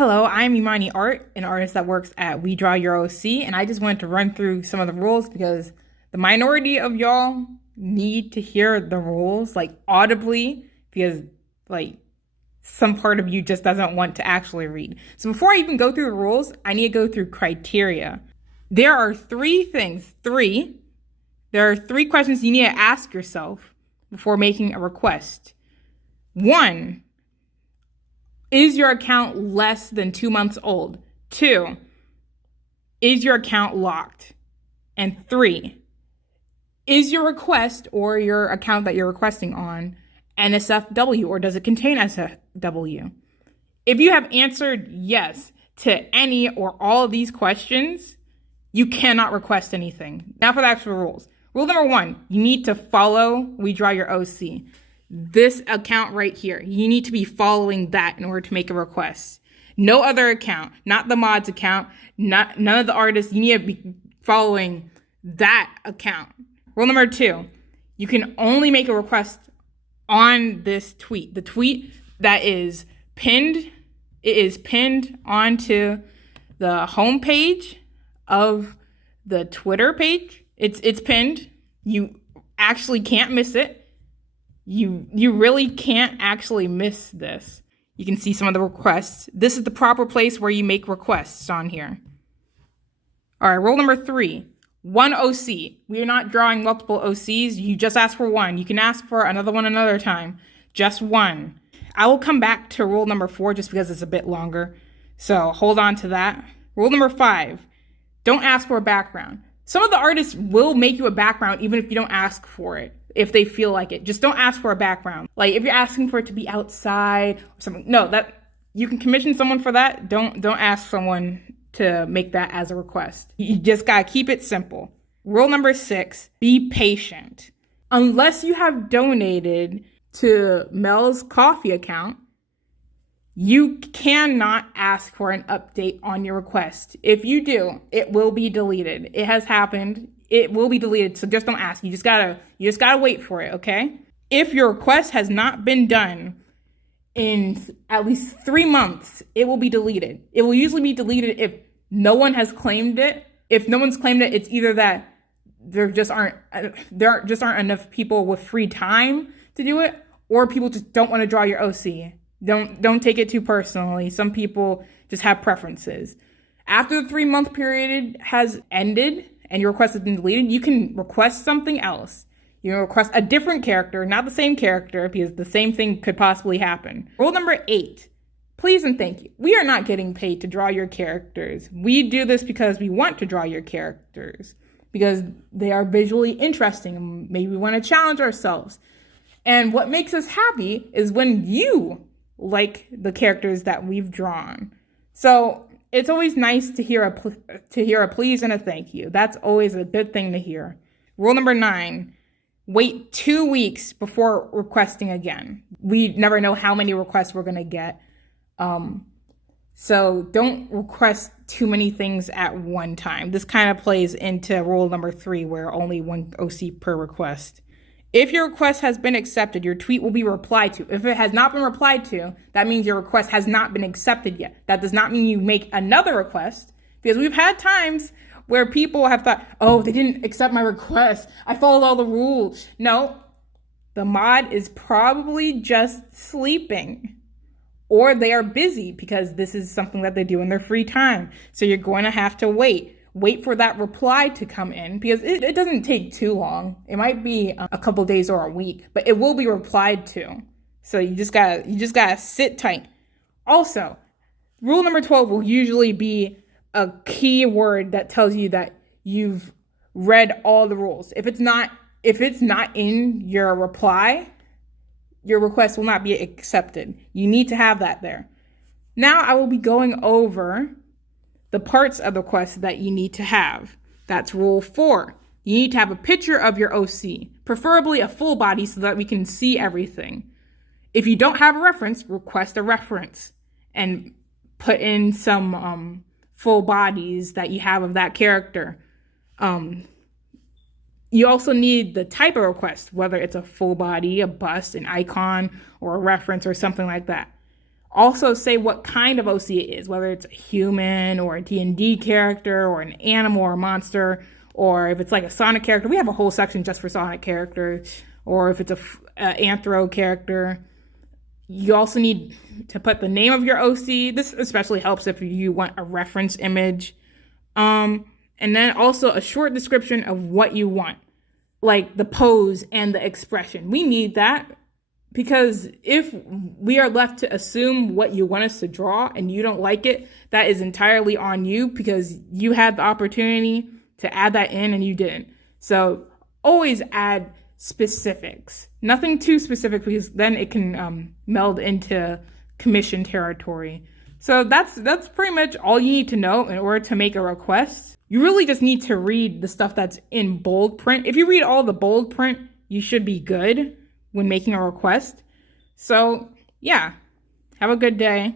Hello, I'm Imani Art, an artist that works at WeDrawYourOc, and I just wanted to run through some of the rules because the minority of y'all need to hear the rules like audibly because like some part of you just doesn't want to actually read. So before I even go through the rules, I need to go through criteria. There are three questions you need to ask yourself before making a request. 1, is your account less than 2 months old? 2, is your account locked? And 3, is your request or your account that you're requesting on NSFW or does it contain SFW? If you have answered yes to any or all of these questions, you cannot request anything. Now for the actual rules. Rule number 1, you need to follow WeDrawYourOc. This account right here, you need to be following that in order to make a request. No other account, not the mods account, none of the artists. You need to be following that account. Rule number 2, you can only make a request on this tweet. The tweet that is pinned, it is pinned onto the homepage of the Twitter page. It's pinned. You actually can't miss it. You really can't actually miss this. You can see some of the requests. This is the proper place where you make requests on here. All right, rule number 3, 1 OC. We are not drawing multiple OCs. You just ask for 1. You can ask for another one another time. Just 1. I will come back to rule number 4 just because it's a bit longer. So hold on to that. Rule number 5, don't ask for a background. Some of the artists will make you a background even if you don't ask for it, if they feel like it. Just don't ask for a background. Like if you're asking for it to be outside or something, no, that you can commission someone for that. Don't ask someone to make that as a request. You just gotta keep it simple. Rule number 6, be patient. Unless you have donated to Mel's coffee account, you cannot ask for an update on your request. If you do, it will be deleted. It has happened. It will be deleted, so just don't ask. You just gotta wait for it, okay? If your request has not been done in at least 3 months, it will be deleted. It will usually be deleted if no one has claimed it. If no one's claimed it, it's either that there just aren't enough people with free time to do it, or people just don't want to draw your OC. Don't take it too personally. Some people just have preferences. After the 3-month period has ended and your request has been deleted, you can request something else. You can request a different character, not the same character, because the same thing could possibly happen. Rule number 8, please and thank you. We are not getting paid to draw your characters. We do this because we want to draw your characters, because they are visually interesting and maybe we want to challenge ourselves. And what makes us happy is when you like the characters that we've drawn. So it's always nice to hear a please and a thank you. That's always a good thing to hear. Rule number 9, wait 2 weeks before requesting again. We never know how many requests we're gonna get. So don't request too many things at one time. This kind of plays into rule number 3, where only 1 OC per request. If your request has been accepted, your tweet will be replied to. If it has not been replied to, that means your request has not been accepted yet. That does not mean you make another request, because we've had times where people have thought, oh, they didn't accept my request. I followed all the rules. No, the mod is probably just sleeping, or they are busy because this is something that they do in their free time. So you're going to have to wait for that reply to come in, because it doesn't take too long. It might be a couple days or a week, but it will be replied to. So you just gotta sit tight. Also, rule number 12 will usually be a key word that tells you that you've read all the rules. If it's not in your reply, your request will not be accepted. You need to have that there. Now I will be going over the parts of the request that you need to have. That's rule 4. You need to have a picture of your OC, preferably a full body so that we can see everything. If you don't have a reference, request a reference and put in some full bodies that you have of that character. You also need the type of request, whether it's a full body, a bust, an icon, or a reference or something like that. Also say what kind of OC it is, whether it's a human or a D&D character or an animal or a monster, or if it's like a Sonic character. We have a whole section just for Sonic characters, or if it's a Anthro character. You also need to put the name of your OC. This especially helps if you want a reference image. And then also a short description of what you want, like the pose and the expression. We need that, because if we are left to assume what you want us to draw and you don't like it, that is entirely on you, because you had the opportunity to add that in and you didn't. So always add specifics. Nothing too specific, because then it can meld into commission territory. So that's pretty much all you need to know in order to make a request. You really just need to read the stuff that's in bold print. If you read all the bold print, you should be good when making a request. So yeah, have a good day.